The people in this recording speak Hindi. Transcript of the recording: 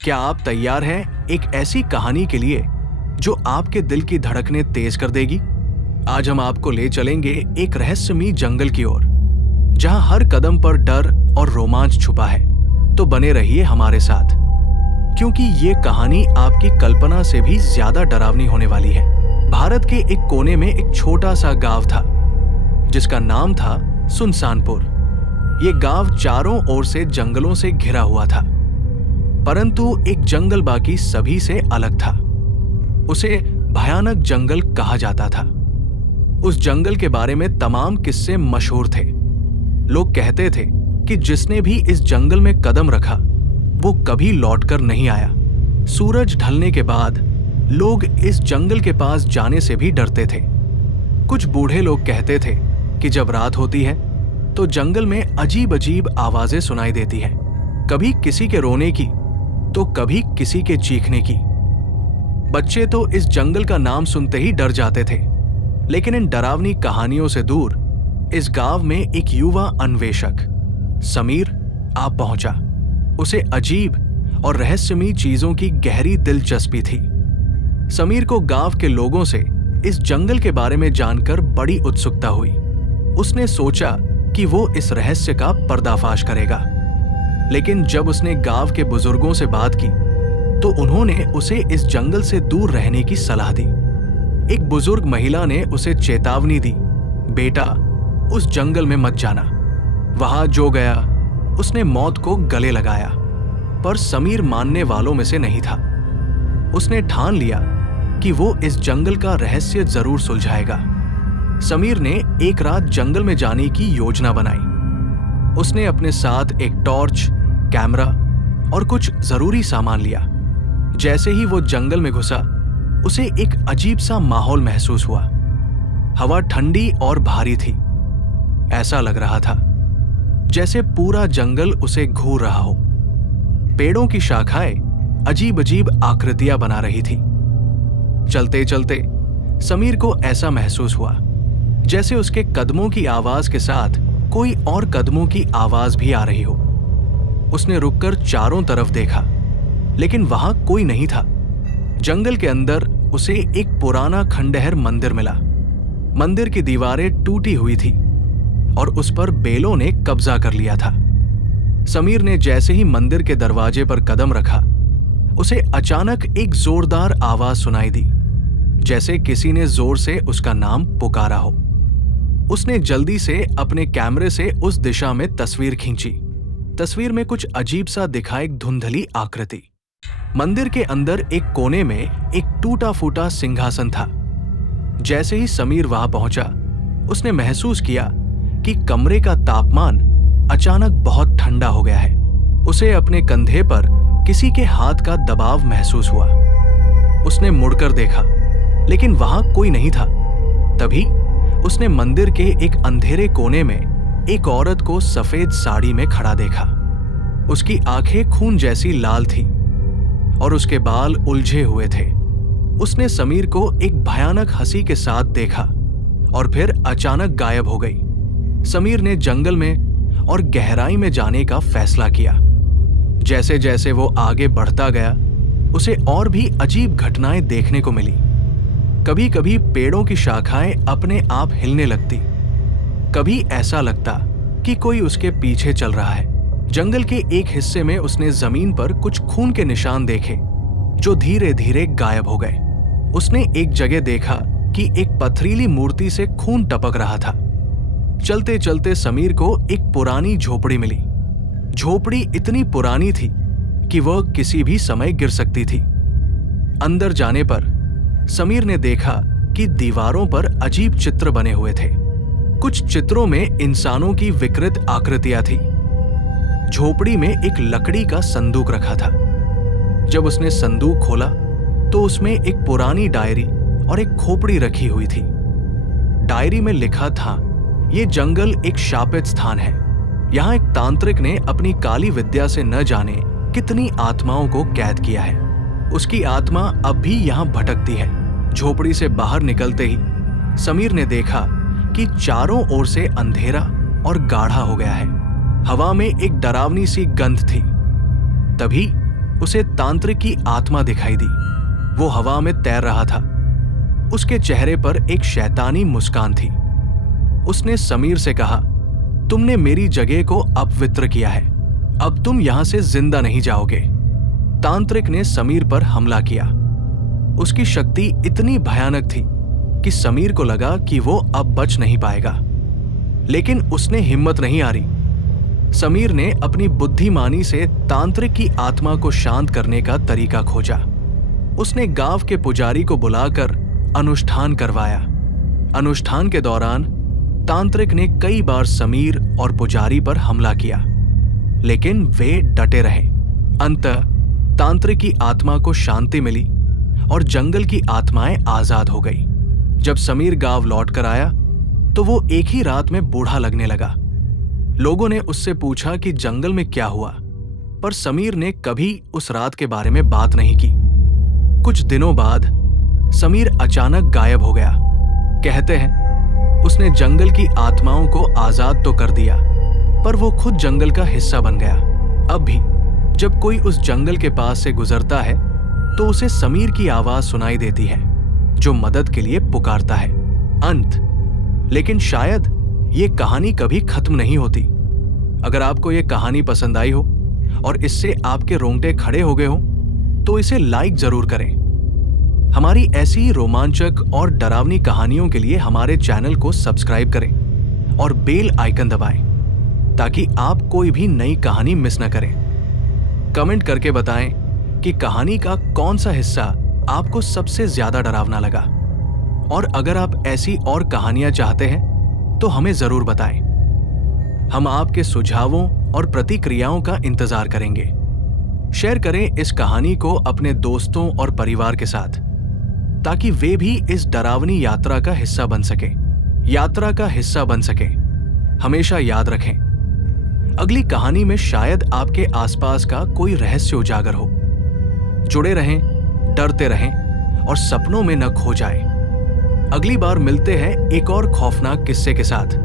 क्या आप तैयार हैं एक ऐसी कहानी के लिए जो आपके दिल की धड़कनें तेज कर देगी? आज हम आपको ले चलेंगे एक रहस्यमयी जंगल की ओर, जहां हर कदम पर डर और रोमांच छुपा है। तो बने रहिए हमारे साथ, क्योंकि ये कहानी आपकी कल्पना से भी ज्यादा डरावनी होने वाली है। भारत के एक कोने में एक छोटा सा गांव था, जिसका नाम था सुनसानपुर। ये गांव चारों ओर से जंगलों से घिरा हुआ था, परंतु एक जंगल बाकी सभी से अलग था। उसे भयानक जंगल कहा जाता था। उस जंगल के बारे में तमाम किस्से मशहूर थे। लोग कहते थे कि जिसने भी इस जंगल में कदम रखा वो कभी लौटकर नहीं आया। सूरज ढलने के बाद लोग इस जंगल के पास जाने से भी डरते थे। कुछ बूढ़े लोग कहते थे कि जब रात होती है तो जंगल में अजीब अजीब आवाजें सुनाई देती हैं, कभी किसी के रोने की तो कभी किसी के चीखने की। बच्चे तो इस जंगल का नाम सुनते ही डर जाते थे। लेकिन इन डरावनी कहानियों से दूर इस गांव में एक युवा अन्वेषक समीर आ पहुंचा। उसे अजीब और रहस्यमयी चीजों की गहरी दिलचस्पी थी। समीर को गांव के लोगों से इस जंगल के बारे में जानकर बड़ी उत्सुकता हुई। उसने सोचा कि वो इस रहस्य का पर्दाफाश करेगा। लेकिन जब उसने गांव के बुजुर्गों से बात की तो उन्होंने उसे इस जंगल से दूर रहने की सलाह दी। एक बुजुर्ग महिला ने उसे चेतावनी दी, बेटा उस जंगल में मत जाना। वहां जो गया उसने मौत को गले लगाया। पर समीर मानने वालों में से नहीं था। उसने ठान लिया कि वो इस जंगल का रहस्य जरूर सुलझाएगा। समीर ने एक रात जंगल में जाने की योजना बनाई। उसने अपने साथ एक टॉर्च, कैमरा और कुछ जरूरी सामान लिया। जैसे ही वो जंगल में घुसा, उसे एक अजीब सा माहौल महसूस हुआ। हवा ठंडी और भारी थी। ऐसा लग रहा था जैसे पूरा जंगल उसे घूर रहा हो। पेड़ों की शाखाएं अजीब अजीब आकृतियां बना रही थी। चलते चलते समीर को ऐसा महसूस हुआ जैसे उसके कदमों की आवाज के साथ कोई और कदमों की आवाज भी आ रही हो। उसने रुककर चारों तरफ देखा, लेकिन वहां कोई नहीं था। जंगल के अंदर उसे एक पुराना खंडहर मंदिर मिला। मंदिर की दीवारें टूटी हुई थी और उस पर बेलों ने कब्जा कर लिया था। समीर ने जैसे ही मंदिर के दरवाजे पर कदम रखा, उसे अचानक एक जोरदार आवाज सुनाई दी, जैसे किसी ने जोर से उसका नाम पुकारा हो। उसने जल्दी से अपने कैमरे से उस दिशा में तस्वीर खींची। तस्वीर में कुछ अजीब सा दिखा एक धुंधली आकृति। मंदिर के अंदर एक कोने में एक टूटा फूटा सिंहासन था। जैसे ही समीर वहां पहुंचा, उसने महसूस किया कि कमरे का तापमान अचानक बहुत ठंडा हो गया है। उसे अपने कंधे पर किसी के हाथ का दबाव महसूस हुआ। उसने मुड़कर देखा, लेकिन वहां कोई नहीं था। तभी उसने मंदिर के एक अंधेरे कोने में एक औरत को सफेद साड़ी में खड़ा देखा। उसकी आंखें खून जैसी लाल थी और उसके बाल उलझे हुए थे। उसने समीर को एक भयानक हंसी के साथ देखा और फिर अचानक गायब हो गई। समीर ने जंगल में और गहराई में जाने का फैसला किया। जैसे जैसे वो आगे बढ़ता गया, उसे और भी अजीब घटनाएं देखने को मिली। कभी कभी पेड़ों की शाखाएं अपने आप हिलने लगती, कभी ऐसा लगता कि कोई उसके पीछे चल रहा है। जंगल के एक हिस्से में उसने जमीन पर कुछ खून के निशान देखे, जो धीरे धीरे गायब हो गए। उसने एक जगह देखा कि एक पथरीली मूर्ति से खून टपक रहा था। चलते चलते समीर को एक पुरानी झोपड़ी मिली। झोपड़ी इतनी पुरानी थी कि वह किसी भी समय गिर सकती थी। अंदर जाने पर समीर ने देखा कि दीवारों पर अजीब चित्र बने हुए थे। कुछ चित्रों में इंसानों की विकृत आकृतियां थी। झोपड़ी में एक लकड़ी का संदूक रखा था। जब उसने संदूक खोला तो उसमें एक पुरानी डायरी और एक खोपड़ी रखी हुई थी। डायरी में लिखा था, ये जंगल एक शापित स्थान है। यहाँ एक तांत्रिक ने अपनी काली विद्या से न जाने कितनी आत्माओं को कैद किया है। उसकी आत्मा अब भी यहाँ भटकती है। झोपड़ी से बाहर निकलते ही समीर ने देखा कि चारों ओर से अंधेरा और गाढ़ा हो गया है। हवा में एक डरावनी सी गंध थी। तभी उसे तांत्रिक की आत्मा दिखाई दी। वो हवा में तैर रहा था। उसके चेहरे पर एक शैतानी मुस्कान थी। उसने समीर से कहा, तुमने मेरी जगह को अपवित्र किया है, अब तुम यहां से जिंदा नहीं जाओगे। तांत्रिक ने समीर पर हमला किया। उसकी शक्ति इतनी भयानक थी कि समीर को लगा कि वो अब बच नहीं पाएगा, लेकिन उसने हिम्मत नहीं हारी। समीर ने अपनी बुद्धिमानी से तांत्रिक की आत्मा को शांत करने का तरीका खोजा। उसने गांव के पुजारी को बुलाकर अनुष्ठान करवाया। अनुष्ठान के दौरान तांत्रिक ने कई बार समीर और पुजारी पर हमला किया, लेकिन वे डटे रहे। अंततः तांत्रिक की आत्मा को शांति मिली और जंगल की आत्माएं आजाद हो गई। जब समीर गांव लौट कर आया तो वो एक ही रात में बूढ़ा लगने लगा। लोगों ने उससे पूछा कि जंगल में क्या हुआ, पर समीर ने कभी उस रात के बारे में बात नहीं की। कुछ दिनों बाद समीर अचानक गायब हो गया। कहते हैं उसने जंगल की आत्माओं को आजाद तो कर दिया, पर वो खुद जंगल का हिस्सा बन गया। अब भी जब कोई उस जंगल के पास से गुजरता है तो उसे समीर की आवाज सुनाई देती है, जो मदद के लिए पुकारता है। अंत। लेकिन शायद ये कहानी कभी खत्म नहीं होती। अगर आपको ये कहानी पसंद आई हो और इससे आपके रोंगटे खड़े हो गए हो तो इसे लाइक जरूर करें। हमारी ऐसी ही रोमांचक और डरावनी कहानियों के लिए हमारे चैनल को सब्सक्राइब करें और बेल आइकन दबाएं, ताकि आप कोई भी नई कहानी मिस न करें। कमेंट करके बताएं कि कहानी का कौन सा हिस्सा आपको सबसे ज्यादा डरावना लगा, और अगर आप ऐसी और कहानियां चाहते हैं तो हमें जरूर बताएं। हम आपके सुझावों और प्रतिक्रियाओं का इंतजार करेंगे। शेयर करें इस कहानी को अपने दोस्तों और परिवार के साथ, ताकि वे भी इस डरावनी यात्रा का हिस्सा बन सके। हमेशा याद रखें, अगली कहानी में शायद आपके आसपास का कोई रहस्य उजागर हो। जुड़े रहें, डरते रहें और सपनों में न खो जाएं। अगली बार मिलते हैं एक और खौफनाक किस्से के साथ।